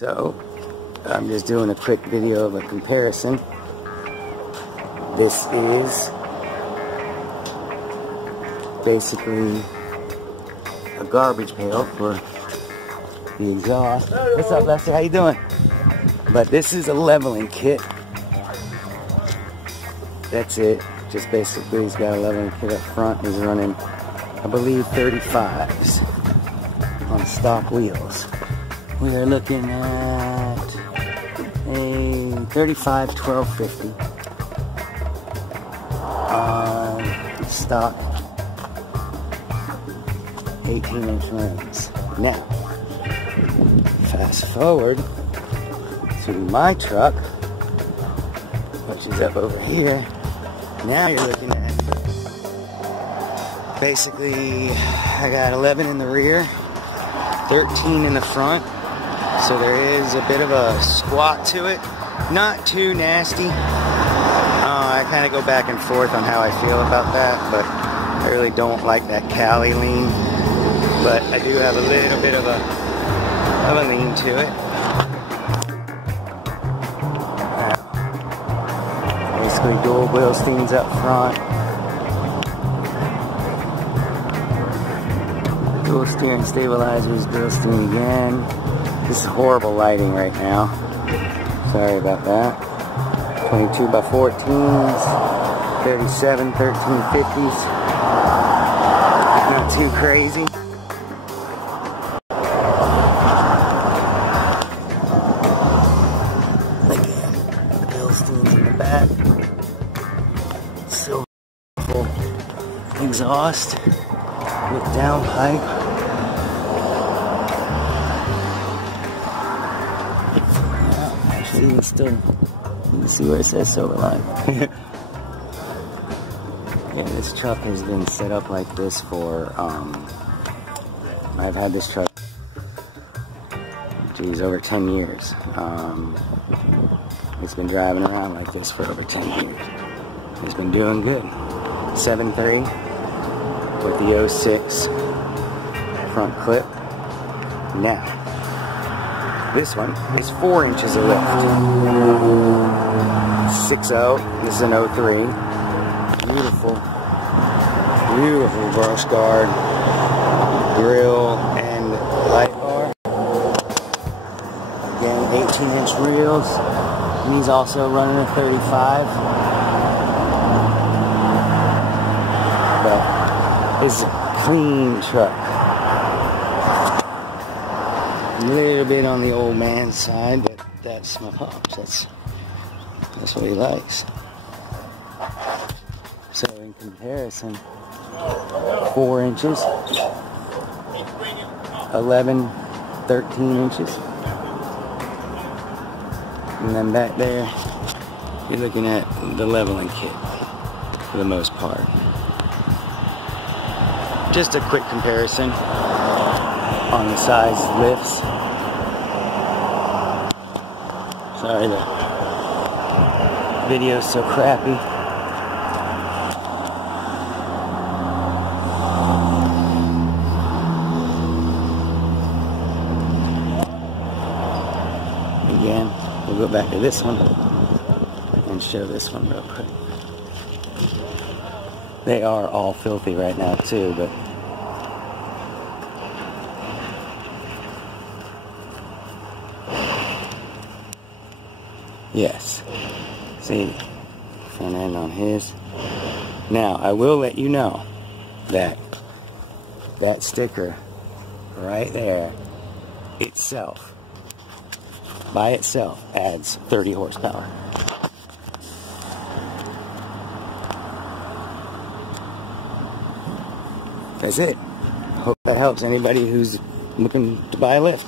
So, I'm just doing a quick video of a comparison. This is basically a garbage pail for the exhaust. What's up, Lester? How you doing? But this is a leveling kit. That's it. Just basically, he's got a leveling kit up front. He's running, I believe, 35s on stock wheels. We are looking at a 35 1250 on stock 18-inch rims. Now, fast forward to my truck, which is up over here. Now you're looking at, basically, I got 11 in the rear, 13 in the front. So there is a bit of a squat to it. Not too nasty. I kind of go back and forth on how I feel about that, but I really don't like that Cali lean. But I do have a little bit of a lean to it. Basically dual Wilsteins up front. Dual steering stabilizers, Wilstein again. This is horrible lighting right now. Sorry about that. 22 by 14s, 37, 1350s. Not too crazy. Again, the Wilsteins in the back. Silver exhaust with downpipe. You can see where it says Silver Line. Yeah, this truck has been set up like this for, I've had this truck, geez, over 10 years. It's been driving around like this for over 10 years. It's been doing good. 7.3 with the 06 front clip. Now, this one is 4 inches of lift. 6.0. This is an 03. Beautiful, beautiful brush guard, grill, and light bar. Again, 18-inch reels. And he's also running a 35. But this is a clean truck. A little bit on the old man's side, but that's my pops. That's what he likes. So in comparison, 4 inches, 11, 13 inches. And then back there, you're looking at the leveling kit for the most part. Just a quick comparison on the size lifts. Sorry, the video's so crappy. Again, we'll go back to this one and show this one real quick. They are all filthy right now too, but yes. See, front end on his. Now, I will let you know that that sticker right there itself, by itself, adds 30 horsepower. That's it. Hope that helps anybody who's looking to buy a lift.